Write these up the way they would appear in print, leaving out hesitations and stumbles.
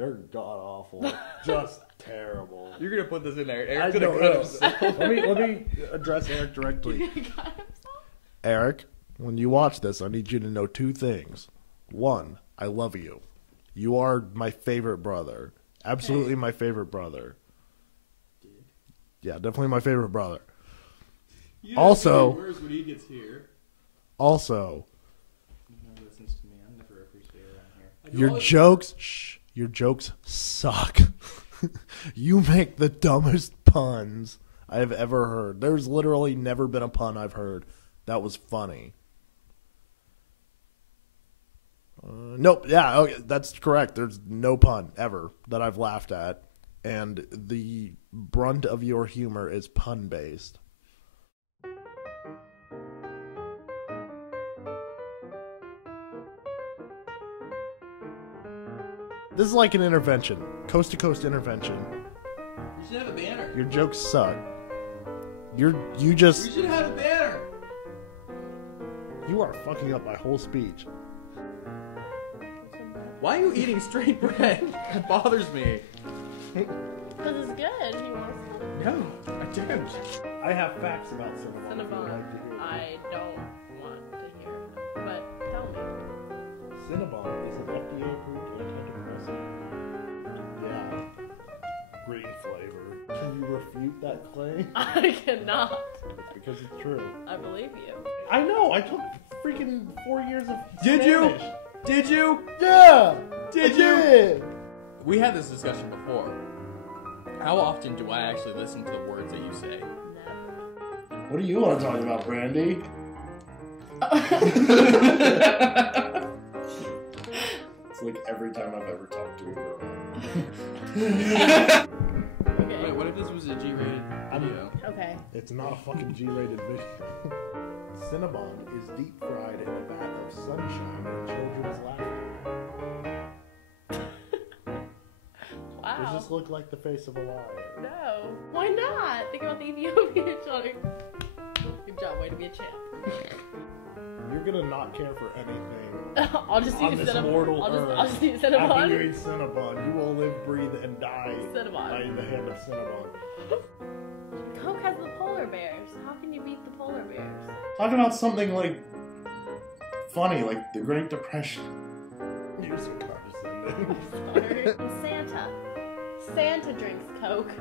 They're god-awful. Just terrible. You're going to put this in there. I Eric's going to don't cut know. himself. Let me address Eric directly. Eric, when you watch this, I need you to know 2 things. 1, I love you. You are my favorite brother. Absolutely my favorite brother. Yeah, definitely my favorite brother. You Also, worse when he gets here. Also, No one listens to me. I'm never appreciated around here. your jokes suck. You make the dumbest puns I have ever heard. There's literally never been a pun I've heard that was funny. Nope. Yeah, okay, that's correct. There's no pun ever that I've laughed at. And the brunt of your humor is pun-based. This is like an intervention. Coast-to-coast intervention. We should have a banner. Your jokes suck. You We just... should have a banner. You are fucking up my whole speech. Why are you eating straight bread? That bothers me. Because it's good. He wants some. No, I don't. I have facts about Cinnabon. Cinnabon. I don't want to hear it. But tell me. Cinnabon is an FDA-approved antidepressant. Yeah. Green flavor. Can you refute that claim? I cannot. It's because it's true. I believe you. I know. I took freaking 4 years of Did you? Spanish. Did you? Yeah. Did I you? did. We had this discussion before. How often do I actually listen to the words that you say? Never. What do you want to talk about, Brandy? It's like every time I've ever talked to a girl. Okay. Wait, what if this was a G-rated video? Okay. It's not a fucking G-rated video. Cinnabon is deep fried in a vat of sunshine and children's laughter. Wow. Does this look like the face of a liar? No. Why not? Think about the Ethiopian children. Good job. Way to be a champ. You're gonna not care for anything I'll just on eat this Cinnabon. mortal I'll just eat earth. After you Cinnabon. eat Cinnabon, you will live, breathe, and die Cinnabon. by the hand of Cinnabon. Coke has the polar bears. How can you beat the polar bears? Talk about something like funny, like the Great Depression. You're so condescending. Sorry. Santa. Santa drinks Coke.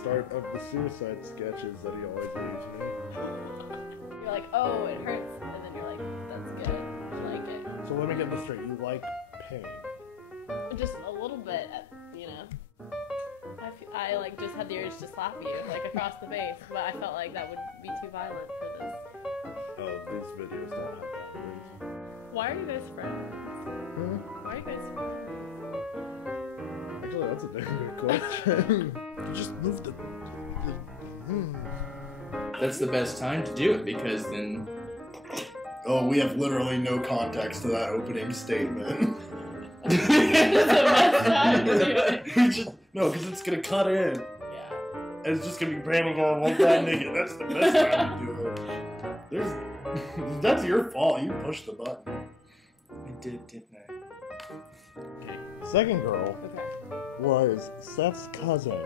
Start of the suicide sketches that he always leaves me. You're like, oh, it hurts. And then you're like, that's good. I like it. So let me get this straight. You like pain. Just a little bit, you know. I like just had the urge to slap you, like across the face, but I felt like that would be too violent for this. Oh, these videos don't have boundaries. Why are you guys friends? Why are you guys friends? Actually, that's a very good question. You just move the That's the best time to do it because then... Oh, we have literally no context to that opening statement. It's the best time to do it. No, because it's gonna cut in. Yeah. And it's just gonna be Brandon going, "Won't that nigga?" That's the best time to do it. That's your fault. You pushed the button. I did, didn't I? Okay. Second girl Okay. was Seth's cousin.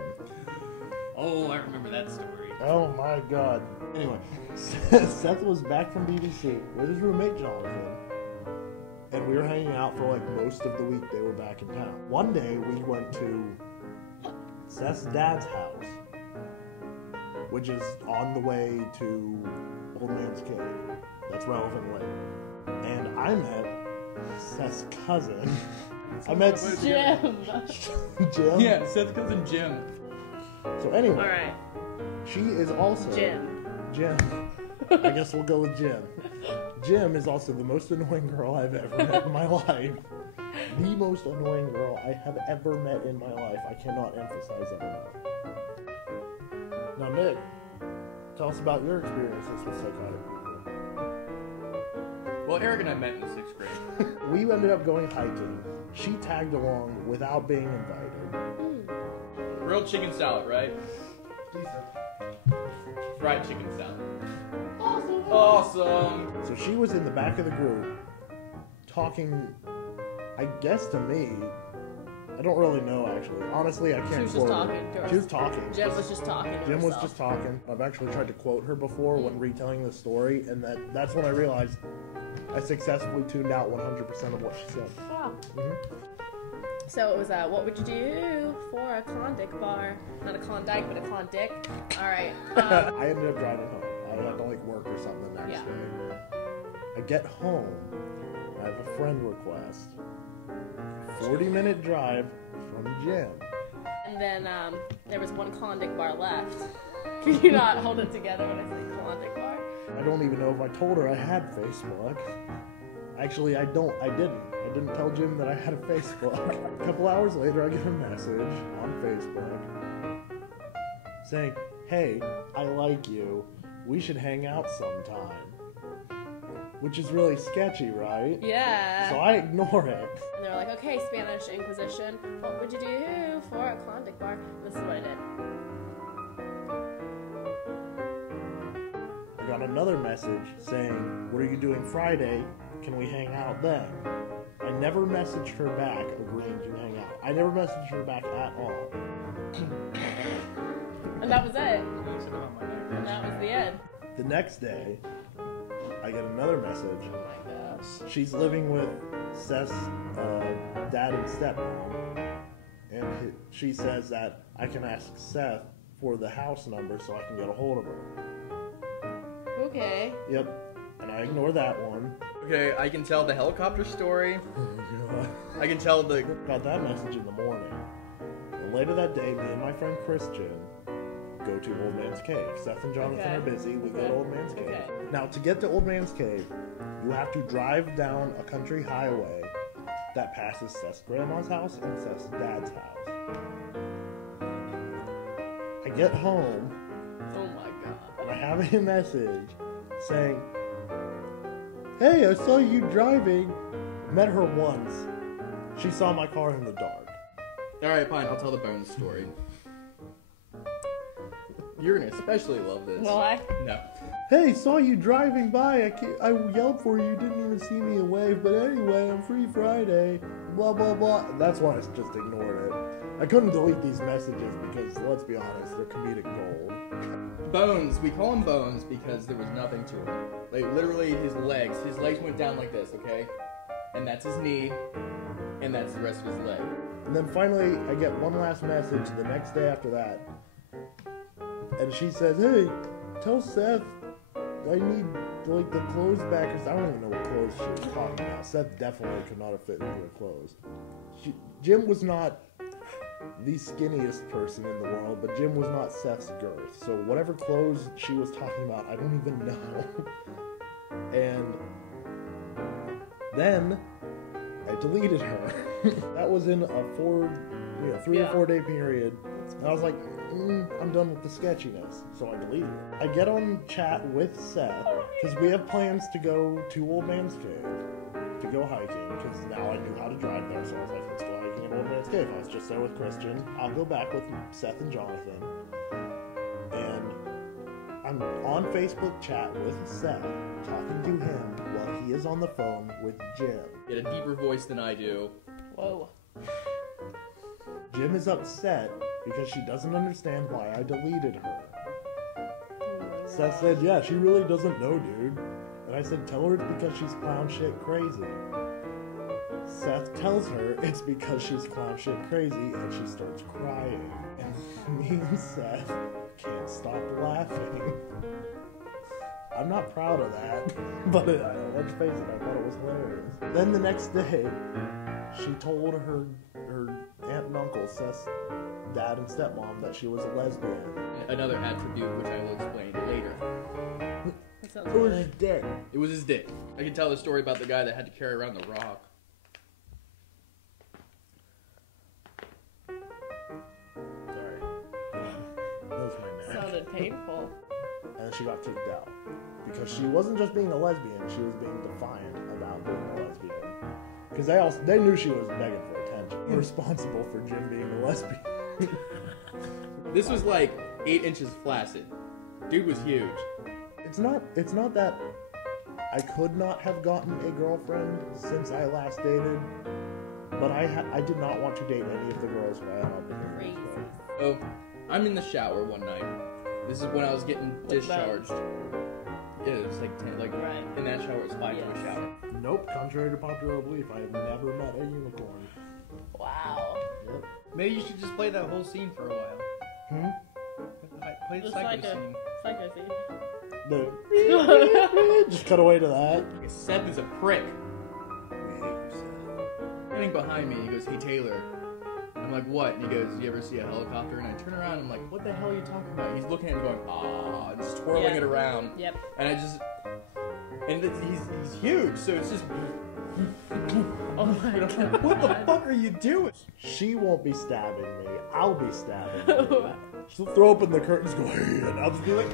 Oh, I remember that story. Oh my god. Anyway, Seth was back from BBC with his roommate Jonathan. And we were hanging out for like most of the week they were back in town. One day we went to Seth's dad's house, which is on the way to Old Man's Cave. That's relevant way. And I met Seth's cousin. I met Jim. Jim. Yeah, Seth's cousin Jim. So anyway, Alright. she is also Jim. Jim. I guess we'll go with Jim. Jim is also the most annoying girl I've ever met in my life. The most annoying girl I have ever met in my life. I cannot emphasize that enough. Now, Nick, tell us about your experiences with psychotic people. Well, Eric and I met in the 6th grade. We ended up going hiking. She tagged along without being invited. Grilled chicken salad, right? Decent. Fried chicken salad. Awesome. Awesome. So she was in the back of the group talking, I guess to me, don't really know, actually. Honestly, I can't She was quote just her. talking to her. She was talking. Jim was just talking to Jim was herself. just talking. I've actually tried to quote her before when retelling the story, and that's when I realized I successfully tuned out 100% of what she said. Wow. Mhm. So it was what would you do for a Klondike bar? Not a Klondike, but a Klondike. All right. I ended up driving home. I had to like work or something the next Yeah. day. I get home. I have a friend request. 40-minute drive from Jim. And then there was one Klondike bar left. Can you not hold it together when I say Klondike bar? I don't even know if I told her I had Facebook. Actually, I didn't. I didn't tell Jim that I had a Facebook. A couple hours later, I get a message on Facebook saying, "Hey, I like you. We should hang out sometime." Which is really sketchy, right? Yeah. So I ignore it. And they're like, okay, Spanish Inquisition, what would you do for a Klondike bar? This is what I did. I got another message saying, "What are you doing Friday? Can we hang out then?" I never messaged her back agreeing to hang out. I never messaged her back at all. And that was it. And that was the end. The next day, I get another message. Oh my gosh. She's living with Seth's dad and stepmom, and she says that I can ask Seth for the house number so I can get a hold of her. Okay. Yep, and I ignore that one. Okay, I can tell the helicopter story. I can tell the... Got that message in the morning. And later that day, me and my friend Christian go to Old Man's Cave. Seth and Jonathan Okay. are busy. We go to Old Man's Cave. Okay. Now, to get to Old Man's Cave, you have to drive down a country highway that passes Seth's grandma's house and Seth's dad's house. I get home, Oh my god. and I have a message saying, "Hey, I saw you driving." Met her once. She saw my car in the dark. Alright, fine, I'll tell the Bones story. You're gonna especially love this. Well, No. "Hey, saw you driving by. I yelled for you. You didn't even see me and wave. But anyway, I'm free Friday. Blah, blah, blah." That's why I just ignored it. I couldn't delete these messages because, let's be honest, they're comedic gold. Bones, we call him Bones because there was nothing to him. Like, literally, his legs went down like this, okay? And that's his knee, and that's the rest of his leg. And then finally, I get one last message the next day after that. And she says, "Hey, tell Seth I need, like, the clothes back." Cause I don't even know what clothes she was talking about. Seth definitely could not have fit into her clothes. Jim was not the skinniest person in the world, but Jim was not Seth's girth. So whatever clothes she was talking about, I don't even know. And then I deleted her. That was in a 3 or 4 day period. And I was like, I'm done with the sketchiness. So I deleted it. I get on chat with Seth because we have plans to go to Old Man's Cave to go hiking because now I knew how to drive there. So I was like, let's go hiking at Old Man's Cave. I was just there with Christian. I'll go back with Seth and Jonathan. And I'm on Facebook chat with Seth, talking to him while he is on the phone with Jim. He had a deeper voice than I do. whoa. Jim is upset because she doesn't understand why I deleted her. Oh my Seth gosh. said, "Yeah, she really doesn't know, dude." And I said, "Tell her it's because she's clown shit crazy." Seth tells her it's because she's clown shit crazy, and she starts crying. And me and Seth can't stop laughing. I'm not proud of that, but let's face it, I thought it was hilarious. Then the next day, she told her aunt and uncle, Seth's dad and stepmom, that she was a lesbian. Another attribute which I will explain later. That sounds It was good. dick. It was his dick. I can tell the story about the guy that had to carry around the rock. Sorry. That was my neck. Sounded painful. And she got kicked out. Because she wasn't just being a lesbian, she was being defiant about being a lesbian. Because they knew she was begging for attention. Responsible for Jim being a lesbian. This was like 8 inches flaccid. Dude was huge. It's not that I could not have gotten a girlfriend since I last dated, But I did not want to date any of the girls who I hung out with. Crazy. Oh, I'm in the shower one night. This is when I was getting discharged. Yeah, it was like 10, like Right. in that shower it was 5 to a Yes. shower. Nope, contrary to popular belief, I have never met a unicorn. Wow. Yep. Maybe you should just play that whole scene for a while. Play the The psycho psycho. scene. Psycho scene. Just cut away to that. Seth is a prick. Standing behind me, he goes, "Hey Taylor." I'm like, "What?" And he goes, "You ever see a helicopter?" And I turn around, I'm like, "What the hell are you talking about?" He's looking at me going, "Ah," just twirling Yeah. it around. Yep. And I just, and he's huge, so it's just, Oh my god. what the fuck are you doing? She won't be stabbing me. I'll be stabbing you. She'll throw open the curtains, go, "Hey," and I'll just be like,